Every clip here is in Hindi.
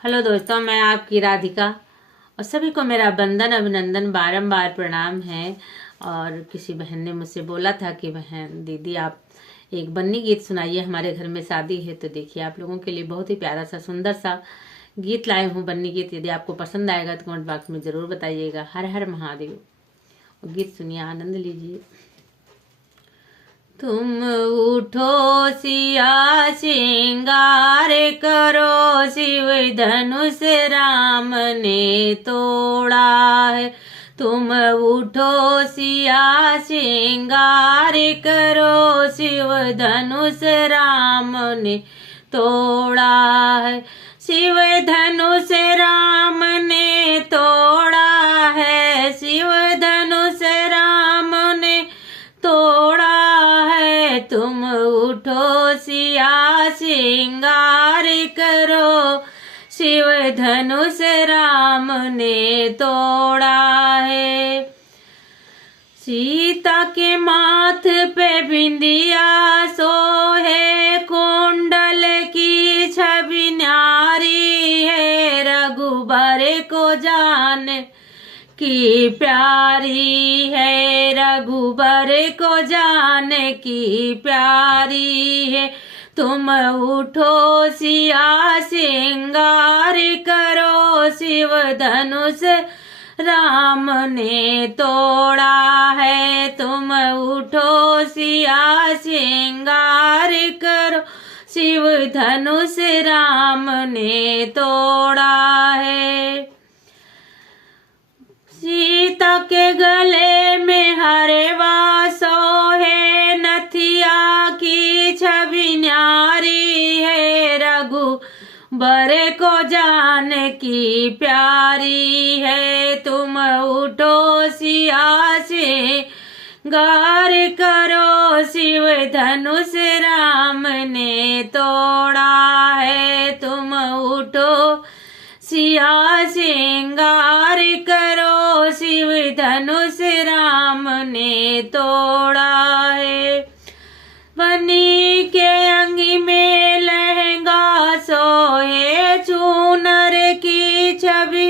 हेलो दोस्तों, मैं आपकी राधिका और सभी को मेरा वंदन अभिनंदन बारंबार प्रणाम है। और किसी बहन ने मुझसे बोला था कि बहन दीदी आप एक बन्नी गीत सुनाइए, हमारे घर में शादी है। तो देखिए आप लोगों के लिए बहुत ही प्यारा सा सुंदर सा गीत लाए हूँ, बन्नी गीत। यदि आपको पसंद आएगा तो कमेंट बॉक्स में जरूर बताइएगा। हर हर महादेव। गीत सुनिए, आनंद लीजिए। तुम उठो सिया श्रृंगार करो, शिव धनुष राम ने तोड़ा है। तुम उठो सिया श्रृंगार करो, शिव धनुष राम ने तोड़ा है। शिव धनुष राम ने तोड़ा है, शिव धनुष राम ने तोड़ा है। तुम उठो सिया श्रृंगार करो, शिव धनुष राम ने तोड़ा है। सीता के माथ पे बिंदिया सोहे, कुंडल की छवि न्यारी है। रघुबर को जान की प्यारी है, रघुबर को जान की प्यारी है। तुम उठो सिया श्रृंगार करो, शिव धनुष राम ने तोड़ा है। तुम उठो सिया श्रृंगार करो, शिव धनुष राम ने तोड़ा है। सीता के गले में हरवा सोहे, नथिया की छवि न्यारी है। रघुबर को जान की प्यारी है। तुम उठो सिया श्रृंगार करो, शिव धनुष राम ने तोड़ा है। तुम उठो सिया श्रृंगार करो, शिव धनुष राम ने तोड़ा है। बनी के अंगी में लहंगा सोहे, चूनर की छवि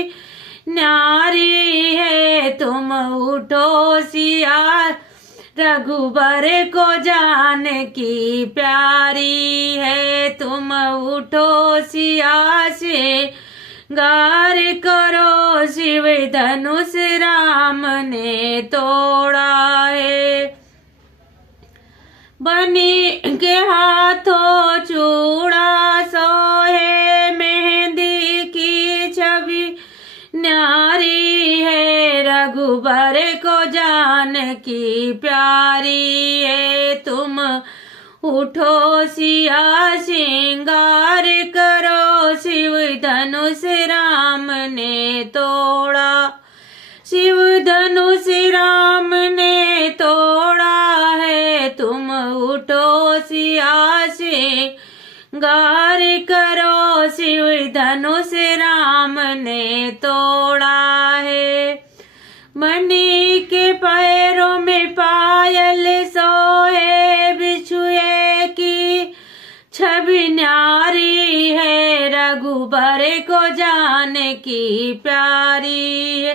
न्यारी है। तुम उठो सिया रघुबर को जान की प्यारी है। तुम उठो सिया श्रृंगार करो, शिव धनुष राम ने तोड़ा है। बनी के हाथों चूड़ा सोहे, मेहंदी की छवि न्यारी है। रघुबर को जान की प्यारी है। तुम उठो सिया श्रृंगार करो, शिव धनुष राम ने तोड़ा, शिव धनुष राम ने तोड़ा है। तुम उठो सिया श्रृंगार करो, शिव धनुष राम ने तोड़ा है। मणि के पैरों में पायल सोहे, बिछुए की छवि न्यारी है। रघुबर को जान की प्यारी है।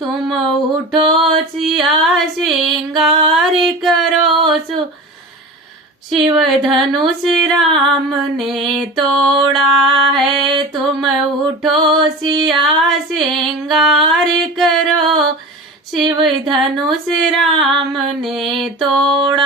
तुम उठो सिया श्रृंगार करो, शिव धनुष राम ने तोड़ा है। तुम उठो सिया श्रृंगार करो, शिव धनुष राम ने तोड़ा।